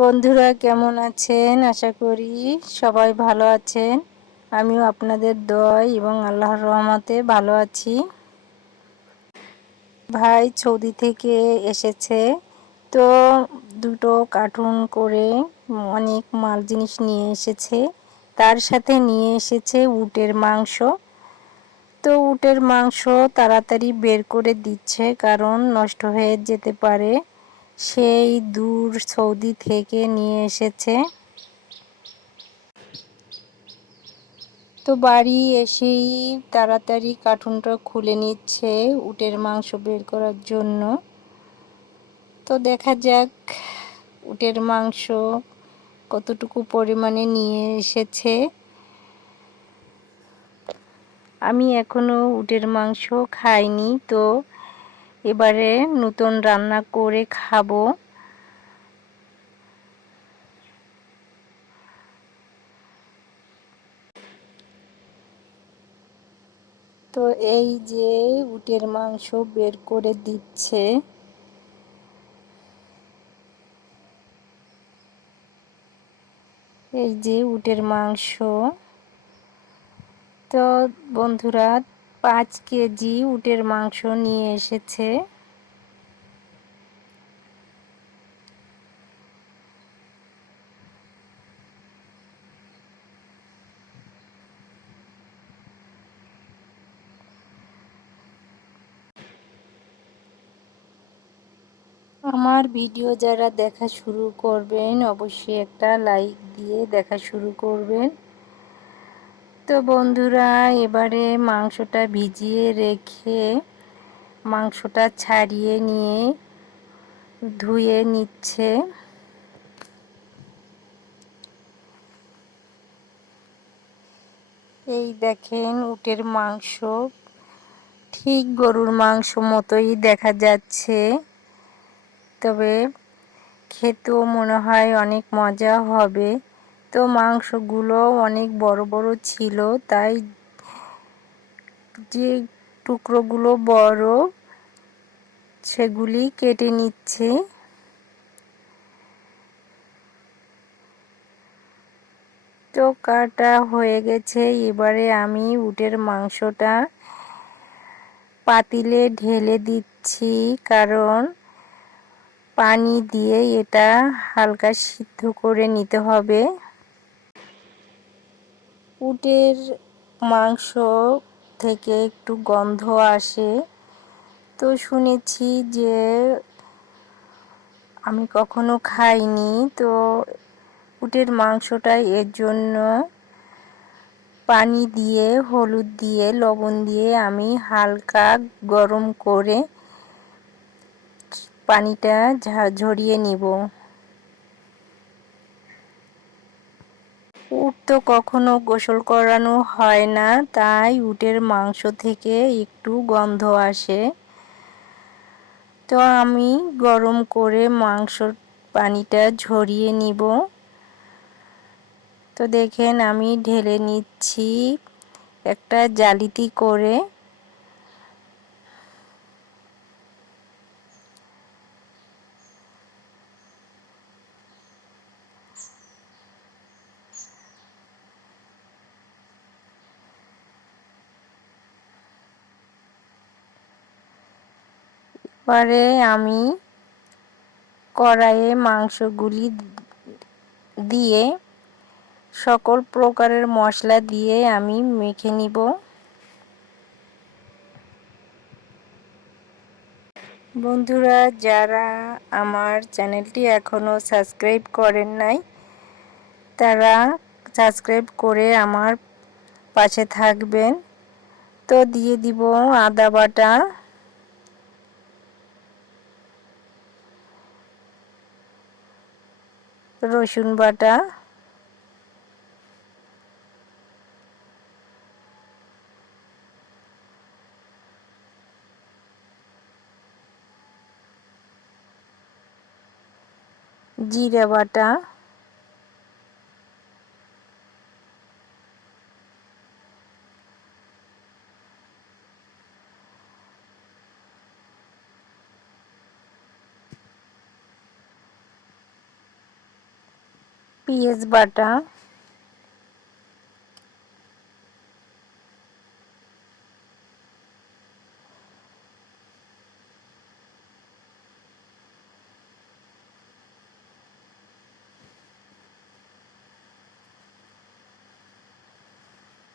বন্ধুরা কেমন আছেন? আশা করি সবাই ভালো আছেন। আমিও আপনাদের দোয়ায় এবং আল্লাহর রহমতে ভালো আছি। ভাই সৌদি থেকে এসেছে, তো দুটো কার্টুন করে অনেক মাল জিনিস নিয়ে এসেছে। তার সাথে নিয়ে এসেছে উটের মাংস। তো উটের মাংস তাড়াতাড়ি বের করে দিচ্ছে, কারণ নষ্ট হয়ে যেতে পারে। সেই দূর সৌদি থেকে নিয়ে এসেছে। তো বাড়ি এসেই তাড়াতাড়ি কার্টুনটা খুলে নিচ্ছে উটের মাংস বের করার জন্য। তো দেখা যাক উটের মাংস কতটুকু পরিমাণে নিয়ে এসেছে। আমি এখনো উটের মাংস খাইনি, তো এবারে নতুন রান্না করে খাবো। তো এই যে উটের মাংস বের করে দিচ্ছে। এই যে উটের মাংস। তো বন্ধুরা 5 কেজি উটের মাংস নিয়ে এসেছে। আমার ভিডিও যারা দেখা শুরু করবেন অবশ্যই একটা লাইক দিয়ে দেখা শুরু করবেন। তো বন্ধুরা এবারে মাংসটা ভিজিয়ে রেখে মাংসটা ছাড়িয়ে নিয়ে ধুয়ে নিচ্ছে। এই দেখেন উটের মাংস ঠিক গরুর মাংস মতোই দেখা যাচ্ছে, তবে খেতেও মনে হয় অনেক মজা হবে। তো মাংসগুলো অনেক বড় বড় ছিল, তাই যে টুকরোগুলো বড় সেগুলি কেটে নিচ্ছে। তো কাটা হয়ে গেছে। এবারে আমি উটের মাংসটা পাতিলে ঢেলে দিচ্ছি, কারণ পানি দিয়ে এটা হালকা সিদ্ধ করে নিতে হবে। উটের মাংস থেকে একটু গন্ধ আসে, তো শুনেছি যে আমি কখনো খাইনি। তো উটের মাংসটা এর জন্য পানি দিয়ে হলুদ দিয়ে লবণ দিয়ে আমি হালকা গরম করে পানিটা ঝরিয়ে নিব। উট তো কখনো গোসল করানো হয় না, তাই উটের মাংস থেকে একটু গন্ধ আসে। তো আমি গরম করে মাংসর পানিটা ঝরিয়ে নিব। তো দেখেন আমি ঢেলে নিচ্ছি একটা জালিতে করে। পরে আমি কড়াইয়ে মাংসগুলি দিয়ে সকল প্রকারের মশলা দিয়ে আমি মেখে নিব। বন্ধুরা যারা আমার চ্যানেলটি এখনো সাবস্ক্রাইব করেন নাই, তারা সাবস্ক্রাইব করে আমার পাশে থাকবেন। তো দিয়ে দিব আদা বাটা, রসুন বাটা, জিরা বাটা, পেঁয়াজ বাটা,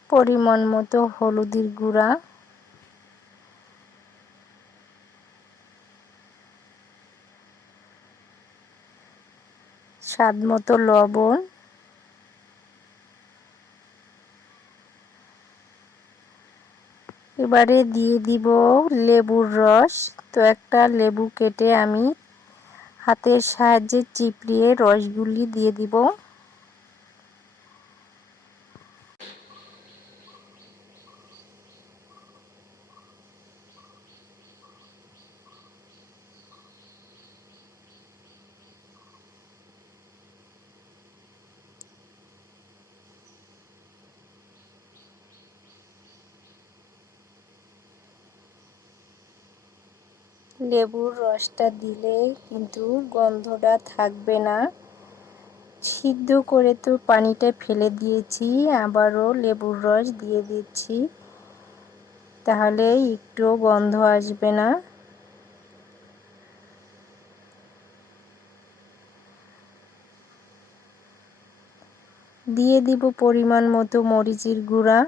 পরিমাণ মতো হলুদের গুঁড়া, স্বাদ মতো লবণ, এবারে দিয়ে দিব লেবুর রস। তো একটা লেবু কেটে আমি হাতের সাহায্যে চিপড়িয়ে রসগুলি দিয়ে দিব। লেবুর রসটা দিলে কিন্তু গন্ধটা থাকবে না। সিদ্ধ করে তো পানিটা ফেলে দিয়েছি, আবারও লেবুর রস দিয়ে দিচ্ছি, তাহলে একটুও গন্ধ আসবে না। দিয়ে দিব পরিমাণ মতো মরিচের গুঁড়া,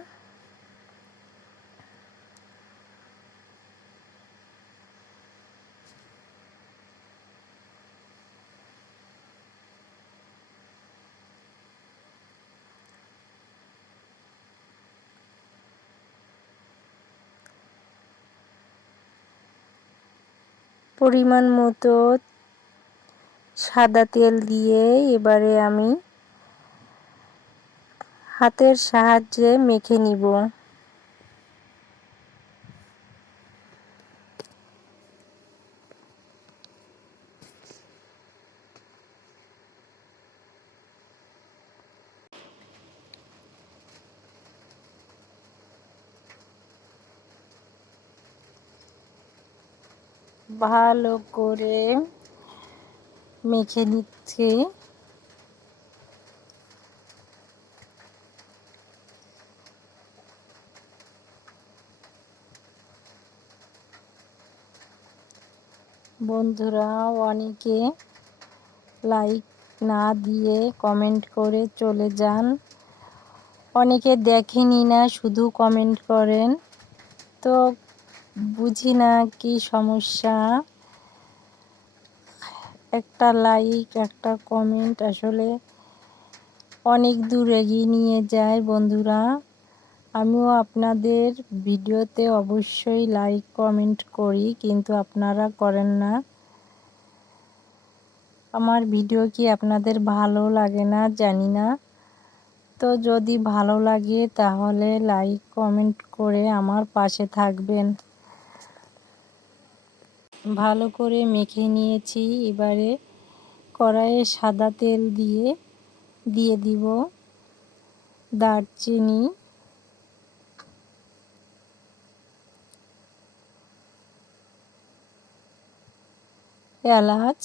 পরিমাণ মতো সাদা তেল দিয়ে এবারে আমি হাতের সাহায্যে মেখে নিব। ভালো করে মেখে নিচ্ছি। বন্ধুরা অনেকে লাইক না দিয়ে কমেন্ট করে চলে যান, অনেকে দেখেনি না, শুধু কমেন্ট করেন। তো বুঝি না কি সমস্যা, একটা লাইক একটা কমেন্ট আসলে অনেক দূর এগিয়ে নিয়ে যায়। বন্ধুরা, আমিও আপনাদের ভিডিওতে অবশ্যই লাইক কমেন্ট করি, কিন্তু আপনারা করেন না। আমার ভিডিও কি আপনাদের ভালো লাগে না জানি না। তো যদি ভালো লাগে তাহলে লাইক কমেন্ট করে আমার পাশে থাকবেন। ভালো করে মেখে নিয়েছি। এবারে কড়াইয়ে সাদা তেল দিয়ে দিব দারচিনি, এলাচ,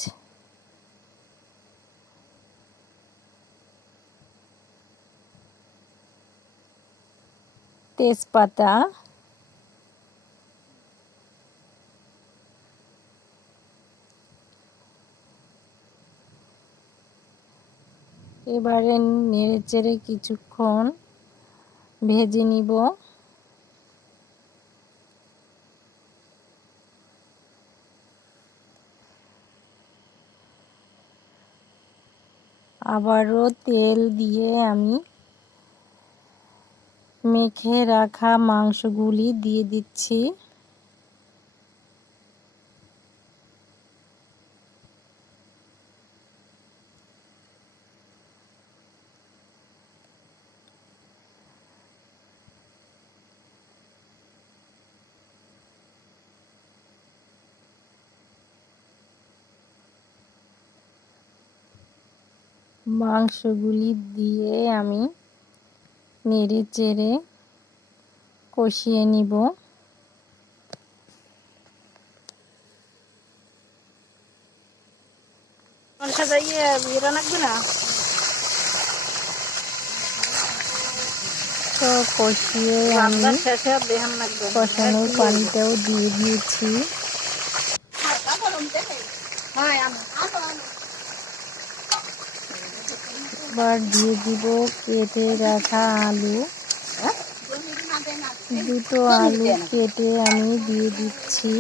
তেজপাতা, এবারে নেড়েচেড়ে কিছুক্ষণ ভেজে নিব। আবারও তেল দিয়ে আমি মেখে রাখা মাংসগুলি দিয়ে দিচ্ছি। মাংসগুলি দিয়ে আমি নেড়ে চেড়ে কষিয়ে নিব। তো কষিয়ে আমি কষানোর পানিটাও দিয়ে দিয়েছি। এবার দিয়ে দিব কেটে রাখা আলু। দুটো আলু কেটে আমি দিয়ে দিচ্ছি।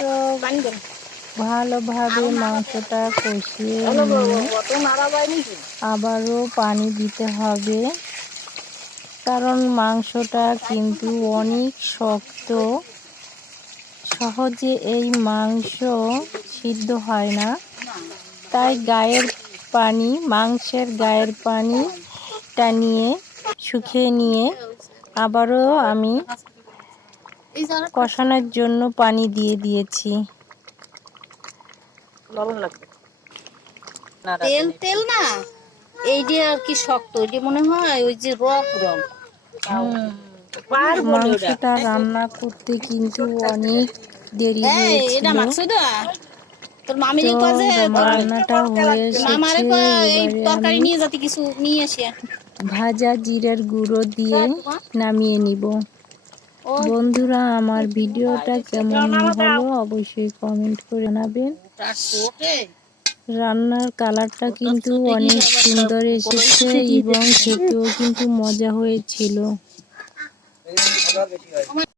তো ভালোভাবে মাংসটা কষিয়ে নিয়ে আবারও পানি দিতে হবে, কারণ মাংসটা কিন্তু অনেক শক্ত, সহজে এই মাংস সিদ্ধ হয় না। তাই মাংসের গায়ের পানিটা নিয়ে শুকিয়ে নিয়ে আবারও আমি কষানোর জন্য পানি দিয়ে দিয়েছি। তেল না, এই যে আর কি শক্ত, ওই যে মনে হয় ওই যে রক মাংসটা রান্না করতে কিন্তু অনেক দেরি হয়েছিল। তোর মামি তো তোর রান্নাটা হয়ে এসেছে। এই এবারে তরকারি আমি নিয়ে যাতে কিছু নিয়ে আসি। ভাজা জিরের গুঁড়ো দিয়ে নামিয়ে নিব। বন্ধুরা, আমার ভিডিওটা কেমন হলো অবশ্যই কমেন্ট করে জানাবেন। রান্নার কালারটা কিন্তু অনেক সুন্দর এসেছে এবং খেতেও কিন্তু মজা হয়েছিল।